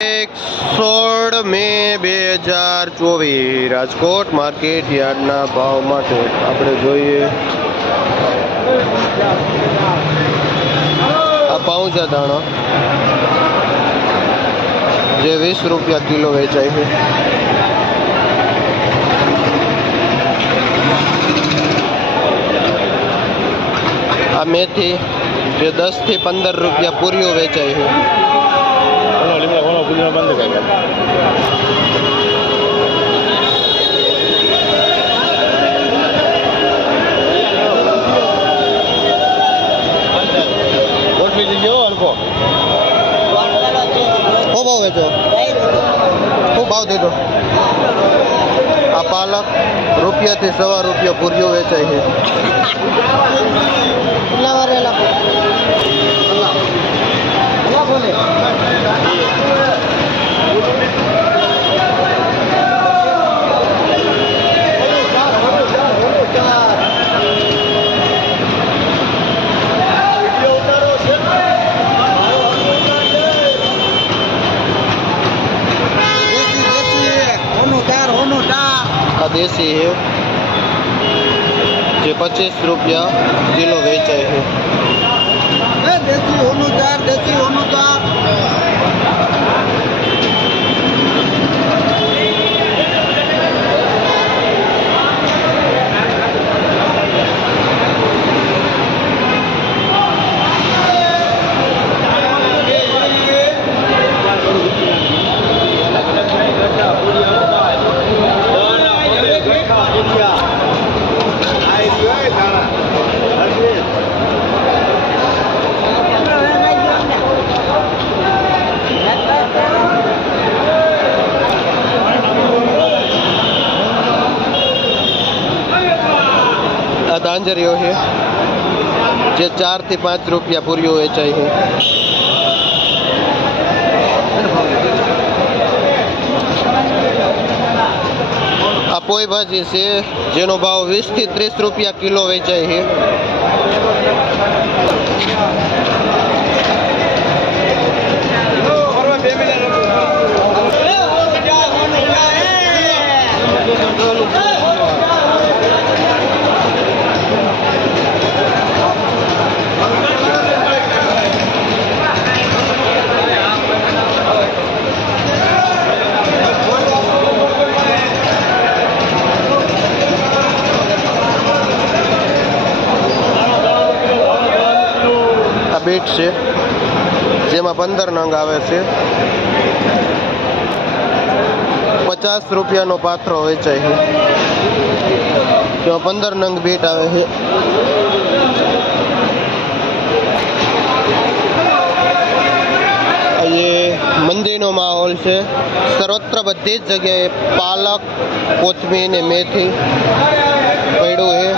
16 મે 2024 Rajkot market યાર્ડના ભાવ માટે આપણે જોઈએ આ પાઉંચા દાણા જે 20 રૂપિયા કિલો વેચાય છે। આ મેથી જે 10 થી 15 રૂપિયા પૂરીઓ વેચાય છે। भाव वेचो शू भाव दीधो आ पालक ₹1 થી ₹1.25 पूरीओ वेचाय है। देसी है जो 25 रुपया किलो वेचाय है। देसी होनु चार देसी होनु चार तांजरियो है जो 4 થી 5 रुपया पूरीओ वेचाय है। आ पोई भाजी से जेनो भाव 20 થી 30 रुपया किलो वेचाय है। बीट है जेमा 15 नंग आवे छे। 50 रुपया नो पाथरो वेचाय है। जेमा 15 नंग बीट आवे है। ये मंदी नो माहौल है। सर्वत्र बधी जगह पालक कोथमीर ने मेथी पड़ू है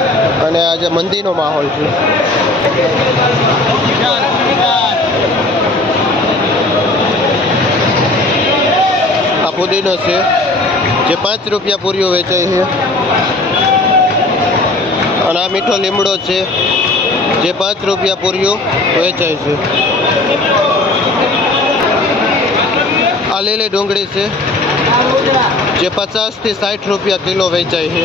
और आज मंदी नो माहौल है। आ पुदीनो से जो 5 रुपया पूरीओ वेचाय है। और आ मीठो લીમડો है जो 5 रुपया पूरीओ वेचाय है। आ લીલી ડુંગળી છે જે 50 થી 60 रुपया किलो वेचाय है।